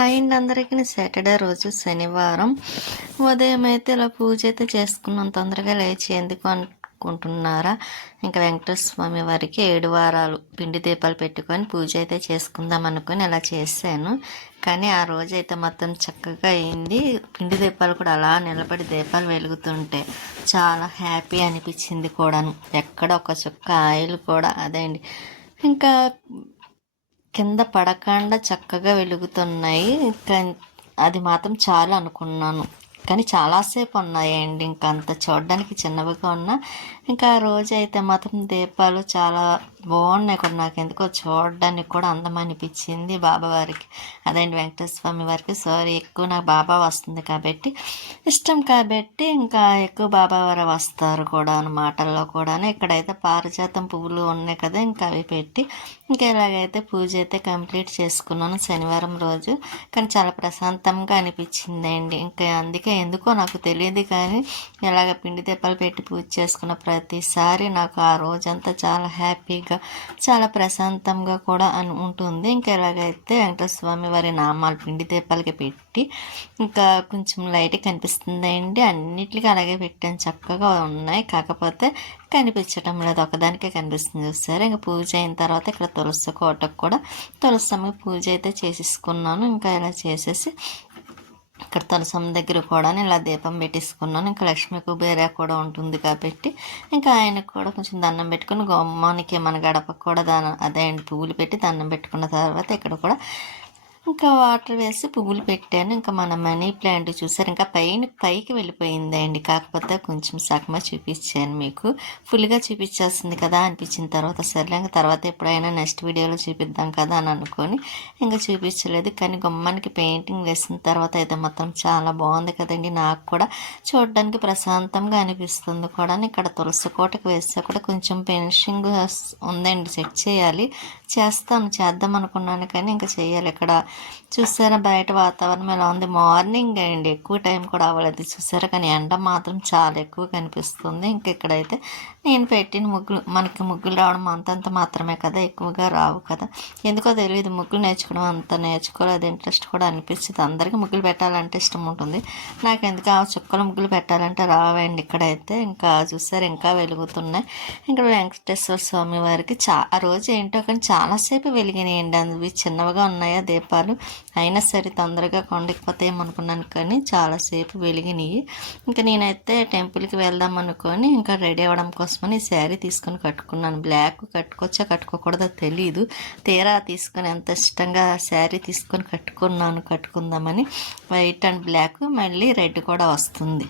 Hi అండి అందరికీ Saturday రోజు శనివారం ఉదయం అయితే ఇలా పూజ అయితే చేసుకున్నాం తొందరగా లేచి ఎందుకు అనుకుంటున్నారా? ఇంకా వెంకటేశ్వర స్వామి వారికి ఏడు వారాలు పిండి దీపాలు పెట్టుకొని పూజ అయితే చేసుకుందాం అనుకొని అలా చేశాను. కానీ ఆ రోజు అయితే మొత్తం చక్కగా అయింది. పిండి దీపాలు కూడా అలా నిలబడి దీపాలు వెలుగుతుంటే చాలా హ్యాపీ అనిపించింది కూడాను. ఎక్కడ ఒక చుక్క ఆయిల్ కూడా అదే అండి. ఇంకా కింద పడకుండా చక్కగా వెలుగుతున్నాయి. అది మాత్రం చాలు అనుకున్నాను. కానీ చాలాసేపు ఉన్నాయండి ఇంకా అంత చూడడానికి చిన్నవిగా ఉన్నా. ఇంకా ఆ రోజు అయితే మాత్రం దీపాలు చాలా బాగున్నాయి కూడా నాకు ఎందుకో చూడడానికి కూడా అందం అనిపించింది బాబా వారికి అదేంటి వెంకటేశ్వర స్వామి వారికి? సారీ ఎక్కువ నాకు బాబా వస్తుంది కాబట్టి ఇష్టం కాబట్టి ఇంకా ఎక్కువ బాబా వారు వస్తారు కూడా మాటల్లో కూడా ఇక్కడైతే పారిజాతం పువ్వులు ఉన్నాయి కదా ఇంకా అవి పెట్టి ఇంకా ఇలాగైతే పూజ అయితే కంప్లీట్ చేసుకున్నాను శనివారం రోజు. కానీ చాలా ప్రశాంతంగా అనిపించిందండి. ఇంకా అందుకే ఎందుకో నాకు తెలియదు కానీ ఇలాగ పిండి దెబ్బలు పెట్టి పూజ చేసుకున్న ప్రతిసారి నాకు ఆ రోజంతా చాలా హ్యాపీగా ఇంకా చాలా ప్రశాంతంగా కూడా అని ఉంటుంది. ఇంకా ఇలాగైతే వెంకటేశ్వర స్వామి వారి నామాలు పిండి దీపాలకి పెట్టి ఇంకా కొంచెం లైట్ కనిపిస్తుందండి. అన్నిటికీ అలాగే పెట్టాను. చక్కగా ఉన్నాయి. కాకపోతే కనిపించడం లేదు. ఒకదానికే కనిపిస్తుంది చూస్తారు ఇంకా పూజ అయిన తర్వాత ఇక్కడ తులసి కోటకు కూడా తులసమ్మకి పూజ అయితే చేసేసుకున్నాను. ఇంకా ఇలా చేసేసి ఇక్కడ తులసం దగ్గర కూడా నేను ఇలా దీపం పెట్టేసుకున్నాను. ఇంకా లక్ష్మీ కుబేరా కూడా ఉంటుంది కాబట్టి ఇంకా ఆయనకు కూడా కొంచెం దండం పెట్టుకుని గుమ్మానికి మన గడపకు కూడా దాని అదే పువ్వులు పెట్టి దండం పెట్టుకున్న తర్వాత ఇక్కడ కూడా ఇంకా వాటర్ వేసి పువ్వులు పెట్టాను. ఇంకా మన మనీ ప్లాంట్ చూసారు. ఇంకా పైన పైకి వెళ్ళిపోయిందండి. కాకపోతే కొంచెం సగమా చూపించాను మీకు. ఫుల్గా చూపించాల్సింది కదా అనిపించిన తర్వాత సరే ఇంకా తర్వాత ఎప్పుడైనా నెక్స్ట్ వీడియోలో చూపిద్దాం కదా అని అనుకొని ఇంకా చూపించలేదు. కానీ గుమ్మానికి పెయింటింగ్ వేసిన తర్వాత అయితే మొత్తం చాలా బాగుంది కదండి. నాకు కూడా చూడడానికి ప్రశాంతంగా అనిపిస్తుంది కూడా. ఇక్కడ తులసి కోటకు వేస్తే కూడా కొంచెం పెన్షింగ్ ఉందండి. సెట్ చేయాలి. చేస్తాను. చేద్దాం అనుకున్నాను కానీ ఇంకా చేయాలి. ఇక్కడ చూసారా బయట వాతావరణం ఎలా ఉంది? మార్నింగ్ అండి. ఎక్కువ టైం కూడా అవ్వలేదు. చూసారా కానీ ఎండ మాత్రం చాలా ఎక్కువ కనిపిస్తుంది. ఇంక ఇక్కడైతే నేను పెట్టిన ముగ్గులు మనకి ముగ్గులు రావడం అంతంత మాత్రమే కదా ఎక్కువగా రావు కదా. ఎందుకో తెలియదు ముగ్గులు నేర్చుకోవడం అంత నేర్చుకోలేదు ఇంట్రెస్ట్ కూడా అనిపిస్తుంది అందరికీ ముగ్గులు పెట్టాలంటే ఇష్టం ఉంటుంది. నాకు ఎందుకు ఆ చుక్కల ముగ్గులు పెట్టాలంటే రావండి ఇక్కడైతే. ఇంకా చూసారు ఇంకా వెలుగుతున్నాయి. ఇంకా వెంకటేశ్వర స్వామి వారికి చా ఆ రోజు ఏంటో కానీ చాలాసేపు వెలిగినాయండి. అవి చిన్నవిగా ఉన్నాయా దీపాలు? అయినా సరే తొందరగా కొండకిపోతాయేమనుకున్నాను కానీ చాలాసేపు వెలిగినాయి. ఇంకా నేనైతే టెంపుల్కి వెళ్దాం అనుకొని ఇంకా రెడీ అవ్వడం కోసం కోసమని శారీ తీసుకొని కట్టుకున్నాను. బ్లాక్ కట్టుకోవచ్చా కట్టుకోకూడదో తెలియదు తీరా తీసుకొని ఎంత ఇష్టంగా శారీ తీసుకొని కట్టుకున్నాను కట్టుకుందామని. వైట్ అండ్ బ్లాక్ మళ్ళీ రెడ్ కూడా వస్తుంది.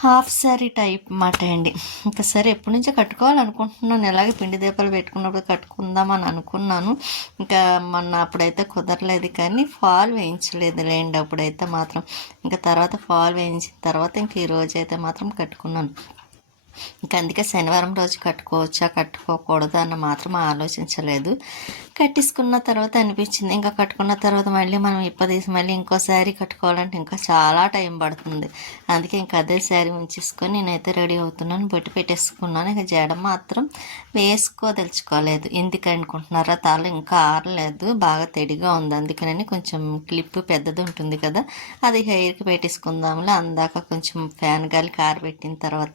హాఫ్ శారీ టైప్ మాట అండి. ఇంకా సరే ఎప్పటి నుంచో కట్టుకోవాలనుకుంటున్నాను. ఎలాగే పిండి దీపాలు పెట్టుకున్నప్పుడు కట్టుకుందామని అనుకున్నాను. ఇంకా మొన్న అప్పుడైతే కుదరలేదు కానీ ఫాల్ వేయించలేదు లేండి. అప్పుడైతే మాత్రం. ఇంకా తర్వాత ఫాల్ వేయించిన తర్వాత ఇంక ఈ అయితే మాత్రం కట్టుకున్నాను. ఇంకా అందుకే శనివారం రోజు కట్టుకోవచ్చా కట్టుకోకూడదు అన్న మాత్రం ఆలోచించలేదు. కట్టేసుకున్న తర్వాత అనిపించింది. ఇంకా కట్టుకున్న తర్వాత మళ్ళీ మనం ఇప్పదీసి మళ్ళీ ఇంకో శారీ కట్టుకోవాలంటే ఇంకా చాలా టైం పడుతుంది. అందుకే ఇంకా అదే శారీ ఉంచేసుకొని నేనైతే రెడీ అవుతున్నాను. బొట్టు పెట్టేసుకున్నాను. ఇంకా జడ మాత్రం వేసుకోదలుచుకోలేదు. ఎందుకు అనుకుంటున్నారా తల ఇంకా ఆరలేదు. బాగా తెడిగా ఉంది. అందుకని కొంచెం క్లిప్ పెద్దది ఉంటుంది కదా అది హెయిర్కి పెట్టేసుకుందాంలే. అందాక కొంచెం ఫ్యాన్ గాలి కారబెట్టిన తర్వాత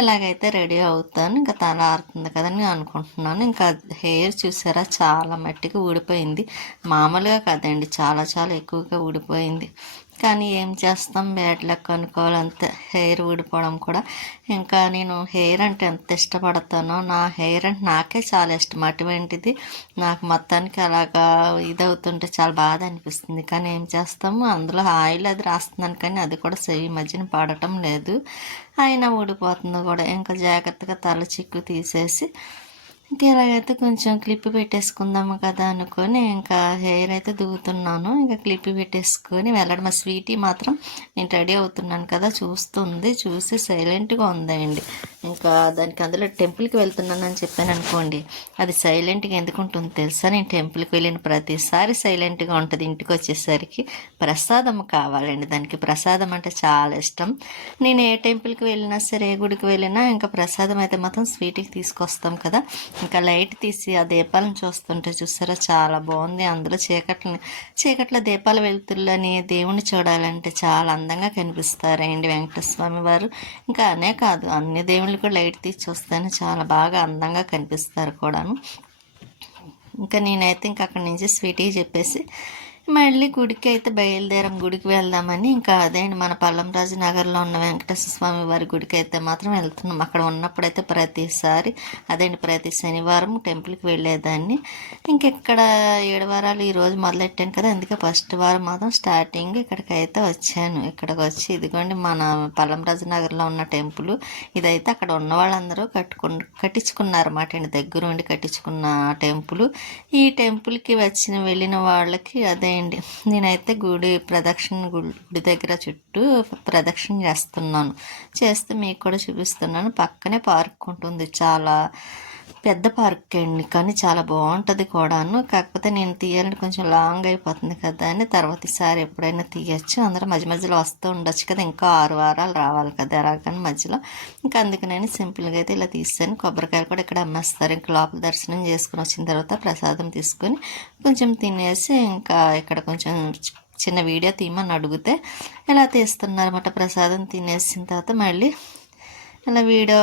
ఇలాగైతే రెడీ అవుతాను ఇంకా తల ఆరుతుంది కదని అనుకుంటున్నాను. ఇంకా హెయిర్ చూసారా? చాలా చాలా మట్టికి ఊడిపోయింది. మామూలుగా కదండి చాలా చాలా ఎక్కువగా ఊడిపోయింది. కానీ ఏం చేస్తాం? బ్యాడ్ లక్ అనుకోవాలంతే హెయిర్ ఊడిపోవడం కూడా. ఇంకా నేను హెయిర్ అంటే ఎంత ఇష్టపడతానో నా హెయిర్ అంటే నాకే చాలా ఇష్టం. అటువంటిది నాకు మొత్తానికి అలాగా ఇదవుతుంటే చాలా బాధ అనిపిస్తుంది. కానీ ఏం చేస్తాము? అందులో ఆయిల్ అది రాస్తున్నాను కానీ అది కూడా సెవి మధ్యన పడటం లేదు. అయినా ఊడిపోతుంది కూడా. ఇంకా జాగ్రత్తగా తల చిక్కు తీసేసి ఇంకా ఇలాగైతే కొంచెం క్లిప్ పెట్టేసుకుందాము కదా అనుకొని ఇంకా హెయిర్ అయితే దిగుతున్నాను ఇంకా క్లిప్ పెట్టేసుకొని వెళ్ళడం. మా స్వీటీ మాత్రం నేను రెడీ అవుతున్నాను కదా చూస్తుంది. చూసి సైలెంట్గా ఉందండి. ఇంకా దానికి అందులో టెంపుల్కి వెళ్తున్నాను అని చెప్పాను అనుకోండి అది సైలెంట్గా ఎందుకు ఉంటుంది తెలుసా? నేను టెంపుల్కి వెళ్ళిన ప్రతిసారి సైలెంట్గా ఉంటుంది ఇంటికి వచ్చేసరికి. ప్రసాదం కావాలండి. దానికి ప్రసాదం అంటే చాలా ఇష్టం. నేను ఏ టెంపుల్కి వెళ్ళినా సరే ఏ గుడికి వెళ్ళినా ఇంకా ప్రసాదం అయితే మాత్రం స్వీట్కి తీసుకొస్తాం కదా. ఇంకా లైట్ తీసి ఆ దీపాలను చూస్తుంటే చూసారా చాలా బాగుంది. అందులో చీకట్లని చీకట్ల దీపాల వెలుతుల్లోని దేవుణ్ణి చూడాలంటే చాలా అందంగా కనిపిస్తారండి వెంకటస్వామి వారు. ఇంకా అనే కాదు అన్ని దేవుళ్ళు కూడా లైట్ తీసి చూస్తేనే చాలా బాగా అందంగా కనిపిస్తారు కూడాను. ఇంకా నేనైతే ఇంకా అక్కడి నుంచి స్వీటీ చెప్పేసి మళ్ళీ గుడికి అయితే బయలుదేరం. గుడికి వెళ్దామని ఇంకా అదేంటి మన పల్లంరాజు నగర్లో ఉన్న వెంకటేశ్వర స్వామి వారి గుడికి అయితే మాత్రం వెళ్తున్నాం. అక్కడ ఉన్నప్పుడైతే ప్రతిసారి అదేంటి ప్రతి శనివారం టెంపుల్కి వెళ్ళేదాన్ని. ఇంకెక్కడ ఏడు వారాలు ఈరోజు మొదలెట్టాను కదా అందుకే ఫస్ట్ వారం మాత్రం స్టార్టింగ్ ఇక్కడికి అయితే వచ్చాను. ఇక్కడికి వచ్చి ఇదిగోండి మన పల్లంరాజు నగర్లో ఉన్న టెంపుల్ ఇదైతే అక్కడ ఉన్న వాళ్ళందరూ కట్టుకు కట్టించుకున్నారు అన్నమాట అండి. దగ్గర ఉండి కట్టించుకున్న టెంపుల్. ఈ టెంపుల్కి వచ్చిన వెళ్ళిన వాళ్ళకి అదే చేయండి. నేనైతే గుడి ప్రదక్షిణ గుడి గుడి దగ్గర చుట్టూ ప్రదక్షిణ చేస్తున్నాను. చేస్తే మీకు కూడా చూపిస్తున్నాను. పక్కనే పార్క్ ఉంటుంది. చాలా పెద్ద పార్క్ అండి. కానీ చాలా బాగుంటుంది కూడాను. కాకపోతే నేను తీయాలంటే కొంచెం లాంగ్ అయిపోతుంది కదా అని తర్వాత ఈసారి ఎప్పుడైనా తీయచ్చు. అందరూ మధ్య మధ్యలో వస్తూ ఉండొచ్చు కదా. ఇంకా ఆరు వారాలు రావాలి కదా రాగానే మధ్యలో. ఇంకా అందుకని సింపుల్గా అయితే ఇలా తీసాను కొబ్బరికాయలు కూడా ఇక్కడ అమ్మేస్తారు. ఇంకా లోపల దర్శనం చేసుకుని వచ్చిన తర్వాత ప్రసాదం తీసుకొని కొంచెం తినేసి ఇంకా ఇక్కడ కొంచెం చిన్న వీడియో తీయమని అడిగితే ఇలా తీస్తున్నారన్నమాట ప్రసాదం తినేసిన తర్వాత మళ్ళీ ఇలా వీడియో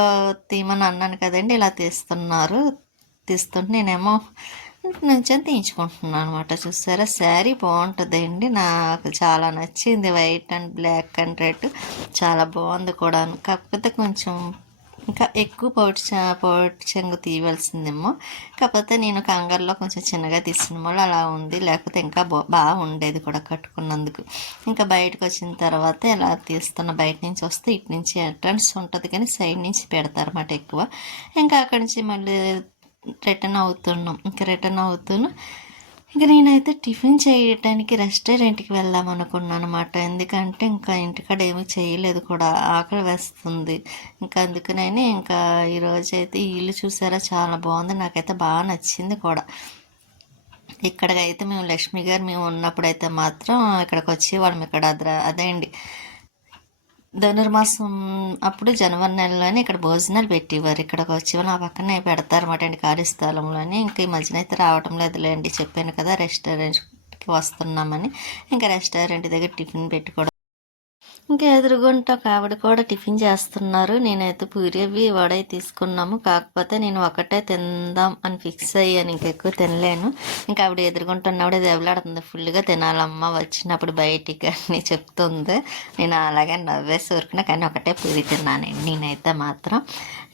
తీయమని అన్నాను కదండి ఇలా తీస్తున్నారు. తీస్తుంటే నేనేమో నుంచే తీయించుకుంటున్నాను అనమాట చూసారా? శారీ బాగుంటుందండి. నాకు చాలా నచ్చింది. White and black and red. చాలా బాగుంది కూడా కాకపోతే కొంచెం ఇంకా ఎక్కువ పౌటి చ- చెంగు తీయవలసిందేమో. కాకపోతే నేను కంగారులో కొంచెం చిన్నగా తీసిన అలా ఉంది. లేకపోతే ఇంకా బాగా ఉండేది కూడా కట్టుకున్నందుకు. ఇంకా బయటకు వచ్చిన తర్వాత ఇలా తీస్తున్న బయట నుంచి వస్తే ఇటు నుంచి ఎంట్రన్స్ ఉంటుంది కానీ సైడ్ నుంచి పెడతారన్నమాట ఎక్కువ. ఇంకా అక్కడి నుంచి మళ్ళీ రిటర్న్ అవుతున్నాం. ఇంకా రిటర్న్ అవుతున్నాం ఇంకా నేనైతే టిఫిన్ చేయడానికి రెస్టారెంట్కి వెళ్దాం అనుకున్నాను అనమాట ఎందుకంటే ఇంకా ఇంటికాడ ఏమీ చేయలేదు కూడా. ఆకలి వేస్తుంది. ఇంకా అందుకనే ఇంకా ఈరోజు అయితే ఈ ఇల్లు చూసారా? చాలా బాగుంది. నాకైతే బాగా నచ్చింది కూడా. ఇక్కడికైతే మేము లక్ష్మి గారు మేము ఉన్నప్పుడైతే మాత్రం ఇక్కడికి వచ్చి వాళ్ళం ఇక్కడ అదే అండి ధనుర్మాసం అప్పుడు జనవరి నెలలోనే ఇక్కడ భోజనాలు పెట్టేవారు. ఇక్కడికి వచ్చి వాళ్ళు ఆ పక్కనే పెడతారన్నమాట అండి ఖాళీ స్థలంలోనే. ఇంకా ఈ మధ్యన అయితే రావటం లేదులేండి చెప్పాను కదా రెస్టారెంట్కి వస్తున్నామని. ఇంకా రెస్టారెంట్ దగ్గర టిఫిన్ పెట్టుకోవడం ఇంకా ఎదురుగుంట ఒక ఆవిడ కూడా టిఫిన్ చేస్తున్నారు. నేనైతే పూరి అవి వడై తీసుకున్నాము. కాకపోతే నేను ఒకటే తిందాం అని ఫిక్స్ అయ్యాను. ఇంకెక్కువ తినలేను. ఇంకా ఆవిడ ఎదురుగుంటున్నప్పుడు దెబ్బలాడుతుంది ఫుల్గా తినాలమ్మ వచ్చినప్పుడు బయటికి అని చెప్తుంది. నేను అలాగే నవ్వేసి ఊరుకున్నా కానీ ఒకటే పూరి తిన్నానండి నేనైతే మాత్రం.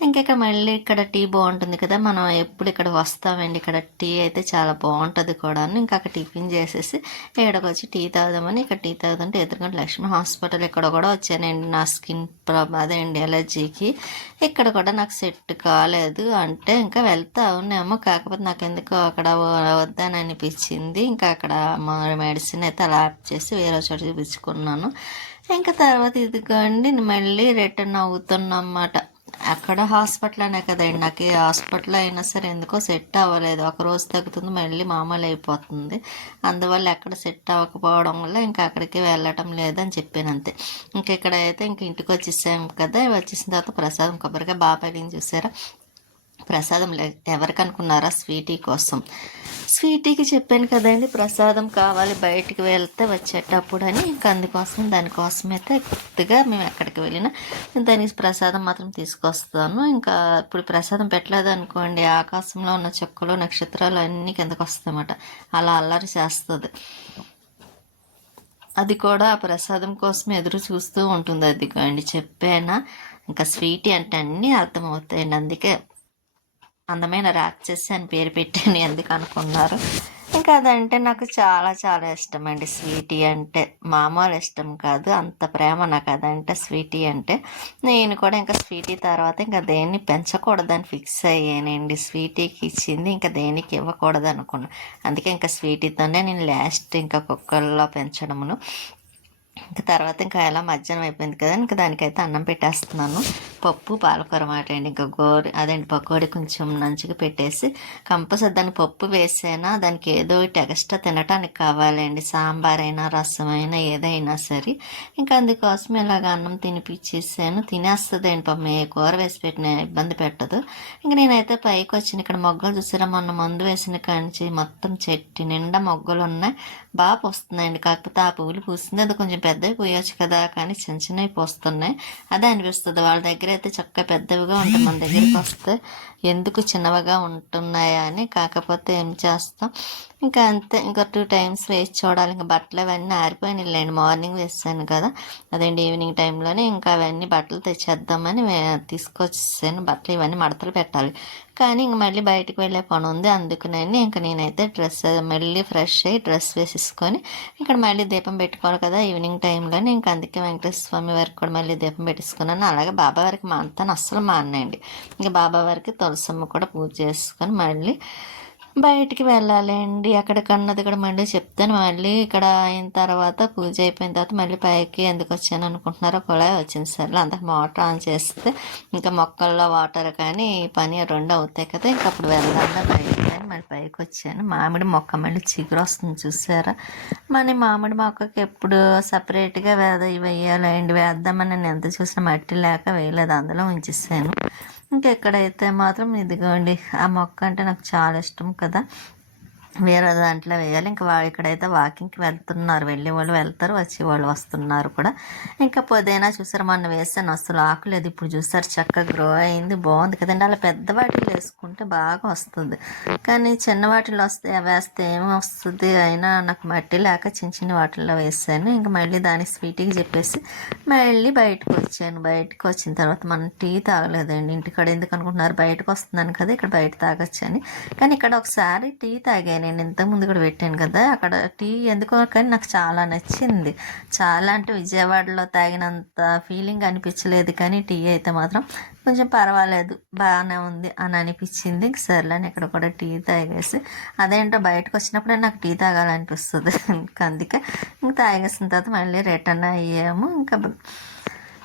ఇంకా ఇక్కడ మళ్ళీ ఇక్కడ టీ బాగుంటుంది కదా. మనం ఎప్పుడు ఇక్కడ వస్తామండి. ఇక్కడ టీ అయితే చాలా బాగుంటుంది కూడా ఇంకా అక్కడ టిఫిన్ చేసేసి ఇక్కడికి వచ్చి టీ తాగుదామని ఇక్కడ టీ తాగుతుంటే ఎదురుగుంట లక్ష్మి హాస్పిటల్ ఇక్కడ కూడా వచ్చానండి. నా స్కిన్ ప్రాబ్లం అదేండి ఎలర్జీకి ఇక్కడ కూడా నాకు సెట్ కాలేదు. అంటే ఇంకా వెళ్తా ఉన్నామో. కాకపోతే నాకు ఎందుకో అక్కడ వద్దని అనిపించింది. ఇంకా అక్కడ మెడిసిన్ అయితే అలా ఆప్ చేసి వేరే చోట చూపించుకున్నాను. ఇంకా తర్వాత ఇదిగోండి మళ్ళీ రిటర్న్ అవుతున్నమాట అక్కడ హాస్పిటల్ అనే కదండి నాకు ఏ హాస్పిటల్ అయినా సరే ఎందుకో సెట్ అవ్వలేదు. ఒక రోజు తగ్గుతుంది మళ్ళీ మామూలు అయిపోతుంది. అందువల్ల ఎక్కడ సెట్ అవ్వకపోవడం వల్ల ఇంకా అక్కడికి వెళ్ళటం లేదని చెప్పాను అంతే. ఇంక ఇక్కడ అయితే ఇంక ఇంటికి వచ్చేసాం కదా. వచ్చేసిన తర్వాత ప్రసాదం కొబ్బరిగా బాగా పడింది చూసారా? ప్రసాదం లే ఎవరికి అనుకున్నారా స్వీటీ కోసం? స్వీటీకి చెప్పాను కదండి ప్రసాదం కావాలి బయటికి వెళ్తే వచ్చేటప్పుడు అని ఇంకా అందుకోసం దానికోసం అయితే కొత్తగా మేము ఎక్కడికి వెళ్ళినా దానికి ప్రసాదం మాత్రం తీసుకొస్తాను. ఇంకా ఇప్పుడు ప్రసాదం పెట్టలేదు అనుకోండి ఆకాశంలో ఉన్న చెక్కలు నక్షత్రాలు అన్నీ కిందకు వస్తాయన్నమాట. అలా అల్లరి చేస్తుంది. అది కూడా ఆ ప్రసాదం కోసం ఎదురు చూస్తూ ఉంటుంది. అది అండి చెప్పానా? ఇంకా స్వీటీ అంటే అన్నీ అర్థమవుతాయండి. అందుకే అందమైన రాక్షసి అని పేరు పెట్టాను ఎందుకు అనుకున్నారు? ఇంకా అదంటే నాకు చాలా చాలా ఇష్టం అండి స్వీటీ అంటే మామూలు ఇష్టం కాదు అంత ప్రేమ నాకు అదంటే స్వీటీ అంటే. నేను కూడా ఇంకా స్వీటీ తర్వాత ఇంకా దేన్ని పెంచకూడదని ఫిక్స్ అయ్యానండి. స్వీటీకి ఇచ్చింది ఇంకా దేనికి ఇవ్వకూడదు అనుకున్నాను అందుకే ఇంకా స్వీటీతోనే నేను లాస్ట్ ఇంకా కుక్కల్లో పెంచడమును. ఇంకా తర్వాత ఇంకా ఎలా మధ్యాహ్నం అయిపోయింది కదా ఇంకా దానికైతే అన్నం పెట్టేస్తున్నాను. పప్పు పాలకూర మాట అండి ఇంకా గోరు అదేంటి పకోడీ కొంచెం నంచుకు పెట్టేసి కంపల్సరీ దాన్ని పప్పు వేసైనా దానికి ఏదో ఒకటి ఎక్స్ట్రా తినటానికి కావాలండి. సాంబార్ అయినా రసం అయినా ఏదైనా సరే. ఇంకా అందుకోసం ఇలాగ అన్నం తినిపించేసాను తినేస్తుందండి అండి పాపం ఏ కూర వేసి పెట్టిన ఇబ్బంది పెట్టదు. ఇంక నేనైతే పైకి వచ్చిన ఇక్కడ మొగ్గలు చూసారా మొన్న మందు వేసిన కాంచి మొత్తం చెట్టు నిండా మొగ్గలు ఉన్నాయి బాగా పూస్తున్నాయండి. కాకపోతే ఆ పువ్వులు పూస్తుంది అది కొంచెం పెద్దవి పోయొచ్చు కదా కానీ చిన్న చిన్నవి పూస్తున్నాయి. అదే అనిపిస్తుంది. వాళ్ళ దగ్గర అయితే చక్కగా పెద్దవిగా ఉంటాయి. మన దగ్గరికి వస్తే ఎందుకు చిన్నవిగా ఉంటున్నాయా అని. కాకపోతే ఏం చేస్తాం? ఇంకా అంతే. ఇంకా టూ టైమ్స్ వేసి చూడాలి. ఇంకా బట్టలు అవన్నీ ఆరిపోయినాయిలేండి మార్నింగ్ వేసాను కదా. అదేంటి ఈవినింగ్ టైంలోనే ఇంకా అవన్నీ బట్టలు తెచ్చేద్దామని తీసుకొచ్చేసాను. బట్టలు ఇవన్నీ మడతలు పెట్టాలి. కానీ ఇంక మళ్ళీ బయటికి వెళ్ళే పని ఉంది. అందుకని ఇంకా నేనైతే డ్రెస్ మళ్ళీ ఫ్రెష్ అయ్యి డ్రెస్ వేసేసుకొని ఇక్కడ మళ్ళీ దీపం పెట్టుకోవాలి కదా ఈవినింగ్ టైంలోనే ఇంకా అందుకే వెంకటేశ్వర స్వామి వారికి కూడా మళ్ళీ దీపం పెట్టేసుకున్నాను. అలాగే బాబా వారికి మాంతాను అస్సలు మానండి ఇంకా బాబా వారికి తులసమ్మ కూడా పూజ చేసుకొని మళ్ళీ బయటికి వెళ్ళాలండి. అక్కడికన్నది కూడా మళ్ళీ చెప్తాను. మళ్ళీ ఇక్కడ అయిన తర్వాత పూజ అయిపోయిన తర్వాత మళ్ళీ పైకి ఎందుకు వచ్చాను అనుకుంటున్నారో కూడా వచ్చింది సరే. అంత మోటార్ ఆన్ చేస్తే ఇంకా మొక్కల్లో వాటర్ కానీ పని రెండు అవుతాయి కదా. ఇంకా అప్పుడు వెళ్దాం పైకి కానీ మళ్ళీ పైకి వచ్చాను. మామిడి మొక్క మళ్ళీ చిగురు వస్తుంది చూసారా? మన మామిడి మొక్కకి ఎప్పుడు సపరేట్గా వేద వేయాలండి. వేద్దామని నేను ఎంత చూసినా మట్టి లేక వేయలేదు. అందులో ఉంచేసాను. ఇంకెక్కడైతే మాత్రం ఇదిగోండి ఆ మొక్క అంటే నాకు చాలా ఇష్టం కదా. వేరే దాంట్లో వేయాలి. ఇంకా వా ఇక్కడైతే వాకింగ్కి వెళ్తున్నారు. వెళ్ళే వాళ్ళు వెళ్తారు వచ్చే వాళ్ళు వస్తున్నారు కూడా. ఇంకా పొదైనా చూసారు మొన్న వేసాను. అసలు ఆకులేదు ఇప్పుడు చూసారు చక్కగా గ్రో అయింది. బాగుంది కదండి. అలా పెద్ద వాటిలో వేసుకుంటే బాగా వస్తుంది. కానీ చిన్న వాటిలో వస్తే వేస్తే ఏమి వస్తుంది? అయినా నాకు మట్టి లేక చిన్న చిన్న వాటిల్లో వేసాను. ఇంకా మళ్ళీ దానికి స్వీట్కి చెప్పేసి మళ్ళీ బయటకు వచ్చాను. బయటకు వచ్చిన తర్వాత మనం టీ తాగలేదండి. ఇంటికాడ ఎందుకు అనుకుంటున్నారు? బయటకు వస్తున్నాను కదా ఇక్కడ బయట తాగొచ్చని. కానీ ఇక్కడ ఒకసారి టీ తాగాను. నేను ఇంతకుముందు కూడా పెట్టాను కదా అక్కడ టీ ఎందుకో కానీ నాకు చాలా నచ్చింది. చాలా అంటే విజయవాడలో తాగినంత ఫీలింగ్ అనిపించలేదు కానీ టీ అయితే మాత్రం కొంచెం పర్వాలేదు బాగానే ఉంది అని అనిపించింది. ఇంక సర్లేని ఇక్కడ కూడా టీ తాగేసి అదేంటో బయటకు వచ్చినప్పుడే నాకు టీ తాగాలనిపిస్తుంది. అందుకే ఇంక తాగేసిన తర్వాత మళ్ళీ రిటర్న్ అయ్యాము. ఇంకా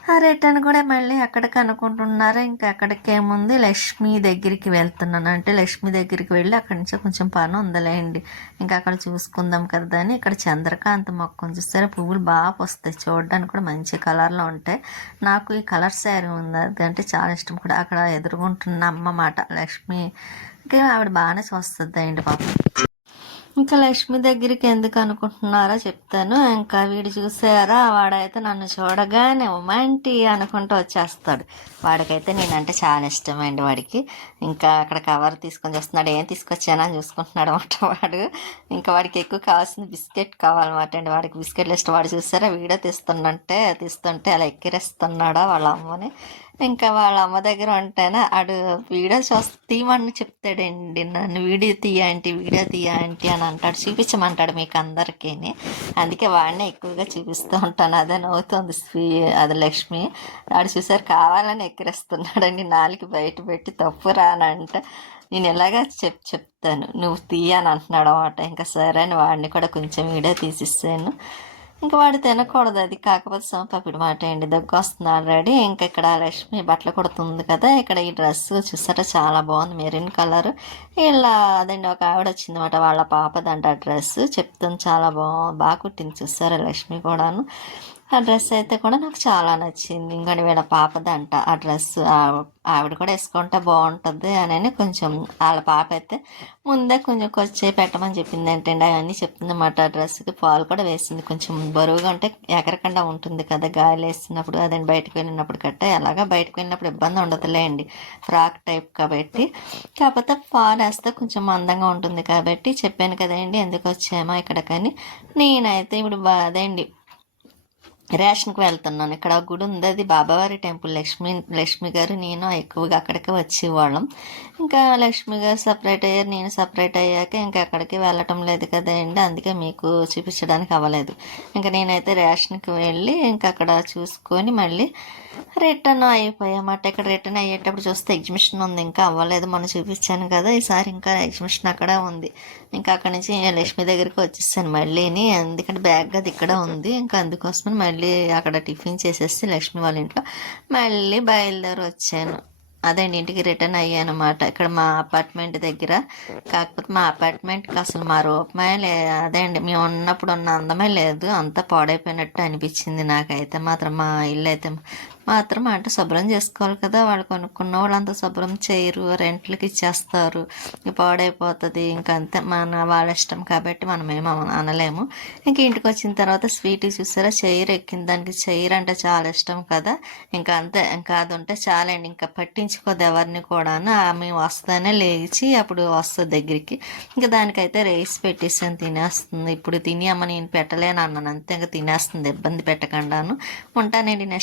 ఆ రిటర్న్ కూడా మళ్ళీ ఎక్కడికి అనుకుంటున్నారు? ఇంకా ఎక్కడికి ఏముంది లక్ష్మి దగ్గరికి వెళ్తున్నాను. అంటే లక్ష్మి దగ్గరికి వెళ్ళి అక్కడి నుంచి కొంచెం పని ఉందలేండి. ఇంకా అక్కడ చూసుకుందాం కదా అని ఇక్కడ చంద్రకాంత మొక్కను చూస్తే పువ్వులు బాగా వస్తాయి చూడడానికి కూడా మంచి కలర్లో ఉంటాయి. నాకు ఈ కలర్ శారీ ఉంది. అది అంటే చాలా ఇష్టం కూడా. అక్కడ ఎదుర్కొంటున్న అమ్మ మాట లక్ష్మి. ఇంకా ఆవిడ బాగానే చూస్తుంది అండి పాపం. ఇంకా లక్ష్మి దగ్గరికి ఎందుకు అనుకుంటున్నారో చెప్తాను. ఇంకా వీడు చూసారా? వాడైతే నన్ను చూడగానే ఉమాంటి అనుకుంటూ వచ్చేస్తాడు. వాడికైతే నేనంటే చాలా ఇష్టమండి వాడికి. ఇంకా అక్కడ కవర్ తీసుకొని వస్తున్నాడు ఏం తీసుకొచ్చానా? అని చూసుకుంటున్నాడు అనమాట వాడు. ఇంకా వాడికి ఎక్కువ కావాల్సింది బిస్కెట్ కావాలన్నమాట అండి. వాడికి బిస్కెట్లు ఇష్టం. వాడు చూసారా? వీడియో తీస్తుండంటే తీస్తుంటే అలా ఎక్కిరేస్తున్నాడా వాళ్ళ అమ్మని? ఇంకా వాళ్ళ అమ్మ దగ్గర ఉంటేనే ఆడు వీడియో చూస్తే తీయమని చెప్తాడండి. నన్ను వీడియో తీయ ఆంటీ వీడియో తీయ ఆంటీ అని అంటాడు. చూపించమంటాడు మీకు అందరికీ అందుకే వాడినే ఎక్కువగా చూపిస్తూ ఉంటాను. అదే నవ్వుతుంది శ్రీ అది లక్ష్మి. ఆడు చూసారు కావాలని ఎక్కిరిస్తున్నాడండి. నాలుగు బయట పెట్టి తప్పు రానంటే నేను ఎలాగా చెప్ చెప్తాను. నువ్వు తీయని అంటున్నాడు అనమాట ఇంకా సరే అని వాడిని కూడా కొంచెం వీడియో తీసిస్తాను ఇంకా వాడు తినకూడదు అది. కాకపోతే సోంపాపిడి మాట అండి. దగ్గు వస్తుంది ఆల్రెడీ ఇంకా ఇక్కడ లక్ష్మి బట్టలు కుడుతుంది కదా. ఇక్కడ ఈ డ్రెస్ చూసారా? చాలా బాగుంది. Maroon colour. ఇలా అదండి. ఒక ఆవిడ వచ్చిందన్నమాట. వాళ్ళ పాపదంట ఆ డ్రెస్. చెప్తుంది చాలా బాగుంది బాగా కుట్టింది చూసారా లక్ష్మి కూడాను. ఆ డ్రెస్ అయితే కూడా నాకు చాలా నచ్చింది. ఇంకా వీళ్ళ పాపదంట. ఆ డ్రెస్ ఆవిడ కూడా వేసుకుంటే బాగుంటుంది అని కొంచెం వాళ్ళ పాప అయితే ముందే కొంచెం కొంచెం పెట్టమని చెప్పింది. ఏంటండి? అవన్నీ చెప్తుంది అన్నమాట ఆ డ్రెస్కి పాలు కూడా వేసింది. కొంచెం బరువుగా ఉంటే ఎగరకుండా ఉంటుంది కదా గాలి వేసినప్పుడు అదండి బయటకు వెళ్ళినప్పుడు కట్టే అలాగా బయటకు వెళ్ళినప్పుడు ఇబ్బంది ఉండదులేండి. ఫ్రాక్ టైప్ కాబట్టి. కాకపోతే పాలు వేస్తే కొంచెం అందంగా ఉంటుంది కాబట్టి చెప్పాను కదండి. ఎందుకు వచ్చామో ఇక్కడ కానీ. నేనైతే ఇప్పుడు అదే అండి రేషన్కి వెళ్తున్నాను. ఇక్కడ ఒక గుడి ఉంది. అది బాబావారి టెంపుల్. లక్ష్మి లక్ష్మి గారు నేను ఎక్కువగా అక్కడికి వచ్చేవాళ్ళం. ఇంకా లక్ష్మి గారు సపరేట్ అయ్యారు. నేను సపరేట్ అయ్యాక ఇంకా అక్కడికి వెళ్ళటం లేదు కదండి అందుకే మీకు చూపించడానికి అవ్వలేదు. ఇంకా నేనైతే రేషన్కి వెళ్ళి ఇంకా అక్కడ చూసుకొని మళ్ళీ రిటర్న్ అయిపోయామాట ఇక్కడ రిటర్న్ అయ్యేటప్పుడు చూస్తే ఎగ్జిబిషన్ ఉంది. ఇంకా అవ్వలేదు. మనం చూపించాను కదా. ఈసారి ఇంకా ఎగ్జిబిషన్ అక్కడ ఉంది. ఇంకా అక్కడి నుంచి లక్ష్మి దగ్గరికి వచ్చేసాను మళ్ళీని. ఎందుకంటే బ్యాగ్ అది ఇక్కడ ఉంది. ఇంకా అందుకోసమని మళ్ళీ అక్కడ టిఫిన్ చేసేసి లక్ష్మి వాళ్ళ ఇంట్లో మళ్ళీ బయలుదేరి వచ్చాను అదండి ఇంటికి రిటర్న్ అయ్యాను అనమాట ఇక్కడ మా అపార్ట్మెంట్ దగ్గర. కాకపోతే మా అపార్ట్మెంట్కి అసలు మా రూపమే లే అదే అండి మేము ఉన్నప్పుడు ఉన్న అందమే లేదు. అంతా పాడైపోయినట్టు అనిపించింది నాకైతే మాత్రం. మా ఇల్లు అయితే మాత్రం అంటే శుభ్రం చేసుకోవాలి కదా. వాళ్ళు కొనుక్కున్న వాళ్ళు అంత శుభ్రం చేయరు. రెంట్లకి ఇచ్చేస్తారు. పాడైపోతుంది. ఇంకా అంతే. మన వాళ్ళ ఇష్టం కాబట్టి మనం ఏం అనలేము. ఇంక ఇంటికి వచ్చిన తర్వాత స్వీట్ చూసారా? చైర్ ఎక్కింది దానికి చైర్ అంటే చాలా ఇష్టం కదా. ఇంకా అంతే. ఇంకా అది ఉంటే చాలండి. ఇంకా పట్టించుకోదు ఎవరిని కూడా ఆమె వస్తానే లేచి అప్పుడు వస్తుంది దగ్గరికి. ఇంకా దానికైతే రైస్ పెట్టేసాను. తినేస్తుంది. ఇప్పుడు తిని అమ్మ నేను పెట్టలేను అన్నాను అంతే. ఇంకా తినేస్తుంది. ఇబ్బంది పెట్టకుండాను. ఉంటానండి నెక్స్ట్